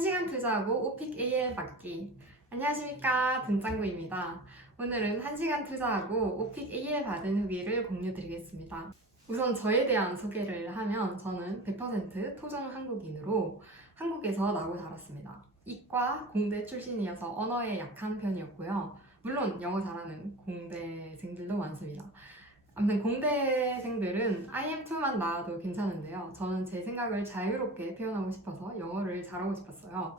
1시간 투자하고 오픽 AL 받기. 안녕하십니까, 등짱구입니다. 오늘은 1시간 투자하고 오픽 AL 받은 후기를 공유드리겠습니다. 우선 저에 대한 소개를 하면 저는 100% 토종 한국인으로 한국에서 나고 자랐습니다. 이과 공대 출신이어서 언어에 약한 편이었고요. 물론 영어 잘하는 공대생들도 많습니다. 아무튼 공대생들은 IM2만 나와도 괜찮은데요. 저는 제 생각을 자유롭게 표현하고 싶어서 영어를 잘하고 싶었어요.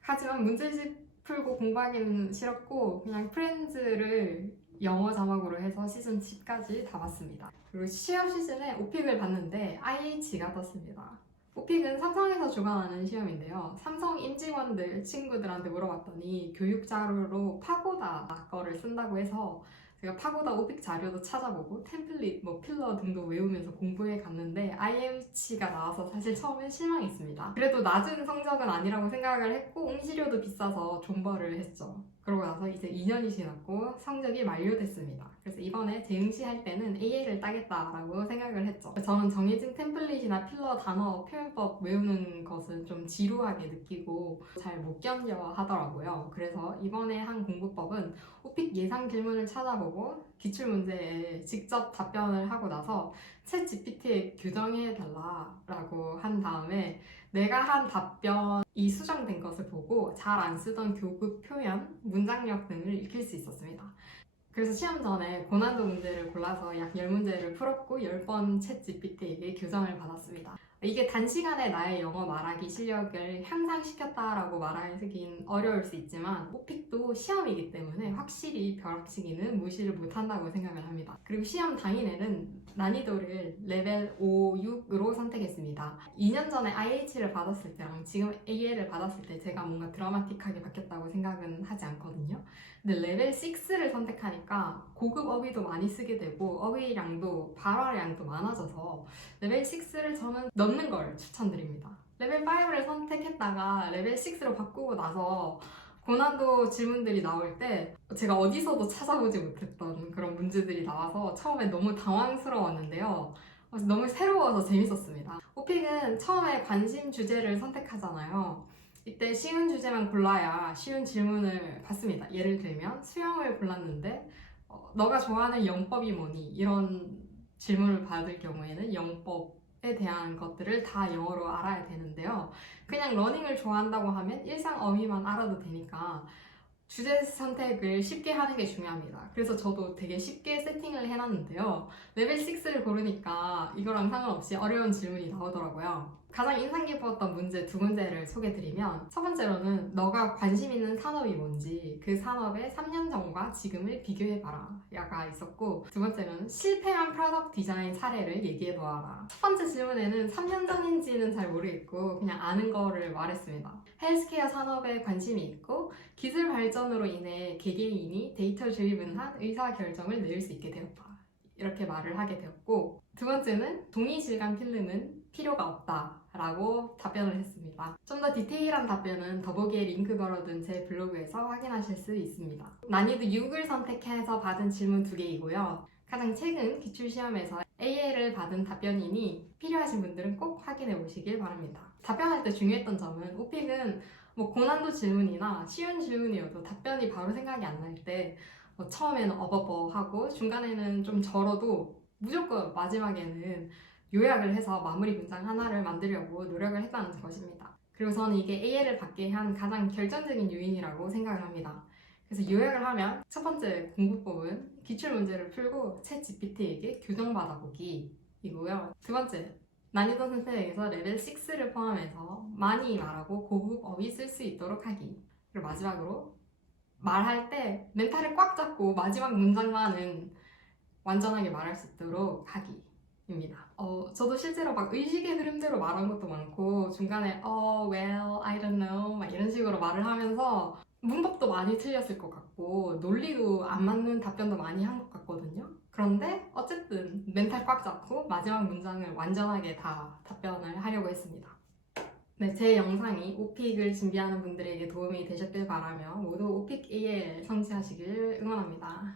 하지만 문제집 풀고 공부하기는 싫었고 그냥 프렌즈를 영어 자막으로 해서 시즌 10까지 다 봤습니다. 그리고 시험 시즌에 오픽을 봤는데 IH가 떴습니다. 오픽은 삼성에서 주관하는 시험인데요. 삼성 임직원들 친구들한테 물어봤더니 교육 자료로 파고다 거를 쓴다고 해서 제가 파고다 오픽 자료도 찾아보고 템플릿, 필러 등도 외우면서 공부해 갔는데 IMC가 나와서 사실 처음엔 실망했습니다. 그래도 낮은 성적은 아니라고 생각을 했고 응시료도 비싸서 존버를 했죠. 그러고 나서 이제 2년이 지났고 성적이 만료됐습니다. 그래서 이번에 재응시할 때는 AL을 따겠다라고 생각을 했죠. 저는 정해진 템플릿이나 필러 단어, 표현법 외우는 것은 좀 지루하게 느끼고 잘 못 견뎌 하더라고요. 그래서 이번에 한 공부법은 오픽 예상 질문을 찾아보고 기출문제에 직접 답변을 하고 나서 챗 GPT에 교정해달라고 한 다음에 내가 한 답변이 수정된 것을 보고 잘 안 쓰던 교급 표현, 문장력 등을 익힐 수 있었습니다. 그래서 시험 전에 고난도 문제를 골라서 약 10문제를 풀었고 10번 챗 GPT에게 교정을 받았습니다. 이게 단시간에 나의 영어 말하기 실력을 향상시켰다라고 말하긴 어려울 수 있지만 오픽도 시험이기 때문에 확실히 벼락치기는 무시를 못한다고 생각을 합니다. 그리고 시험 당일에는 난이도를 레벨 5, 6으로 선택했습니다. 2년 전에 IH를 받았을 때랑 지금 AL을 받았을 때 제가 뭔가 드라마틱하게 바뀌었다고 생각은 하지 않거든요. 근데 레벨 6를 선택하니까 고급 어휘도 많이 쓰게 되고 어휘량도 발화량도 많아져서 레벨 6를 저는 넣는 걸 추천드립니다. 레벨 5를 선택했다가 레벨 6로 바꾸고 나서 고난도 질문들이 나올 때 제가 어디서도 찾아보지 못했던 그런 문제들이 나와서 처음에 너무 당황스러웠는데요. 너무 새로워서 재밌었습니다. 오픽은 처음에 관심 주제를 선택하잖아요. 이때 쉬운 주제만 골라야 쉬운 질문을 받습니다. 예를 들면 수영을 골랐는데 너가 좋아하는 영법이 뭐니? 이런 질문을 받을 경우에는 영법에 대한 것들을 다 영어로 알아야 되는데요. 그냥 러닝을 좋아한다고 하면 일상 어휘만 알아도 되니까 주제 선택을 쉽게 하는 게 중요합니다. 그래서 저도 되게 쉽게 세팅을 해놨는데요. 레벨 6를 고르니까 이거랑 상관없이 어려운 질문이 나오더라고요. 가장 인상 깊었던 문제 2문제를 소개드리면 첫 번째로는 너가 관심 있는 산업이 뭔지 그 산업의 3년 전과 지금을 비교해봐라 야가 있었고 두 번째는 실패한 프로덕트 디자인 사례를 얘기해보아라. 첫 번째 질문에는 3년 전인지는 잘 모르겠고 그냥 아는 거를 말했습니다. 헬스케어 산업에 관심이 있고 기술 발전으로 인해 개개인이 데이터 드리븐한 의사결정을 내릴 수 있게 되었다. 이렇게 말을 하게 되었고 두 번째는 동의 질감 필름은 필요가 없다 라고 답변을 했습니다. 좀 더 디테일한 답변은 더보기에 링크 걸어둔 제 블로그에서 확인하실 수 있습니다. 난이도 6을 선택해서 받은 질문 2개이고요. 가장 최근 기출시험에서 AL을 받은 답변이니 필요하신 분들은 꼭 확인해 보시길 바랍니다. 답변할 때 중요했던 점은 오픽은 고난도 질문이나 쉬운 질문이어도 답변이 바로 생각이 안 날 때 처음에는 어버버하고 중간에는 좀 절어도 무조건 마지막에는 요약을 해서 마무리 문장 하나를 만들려고 노력을 했다는 것입니다. 그리고 저는 이게 AL을 받게 한 가장 결정적인 요인이라고 생각을 합니다. 그래서 요약을 하면 첫 번째 공부법은 기출문제를 풀고 챗 GPT에게 교정받아보기이고요. 두 번째, 난이도 선택에서 레벨 6를 포함해서 많이 말하고 고급 어휘 쓸 수 있도록 하기. 그리고 마지막으로 말할 때 멘탈을 꽉 잡고 마지막 문장만은 완전하게 말할 수 있도록 하기입니다. 저도 실제로 막 의식의 흐름대로 말한 것도 많고 중간에 well, I don't know 막 이런 식으로 말을 하면서 문법도 많이 틀렸을 것 같고 논리도 안 맞는 답변도 많이 한 것 같거든요. 그런데 어쨌든 멘탈 꽉 잡고 마지막 문장을 완전하게 다 답변을 하려고 했습니다. 네, 제 영상이 오픽을 준비하는 분들에게 도움이 되셨길 바라며 모두 오픽 AL 성취하시길 응원합니다.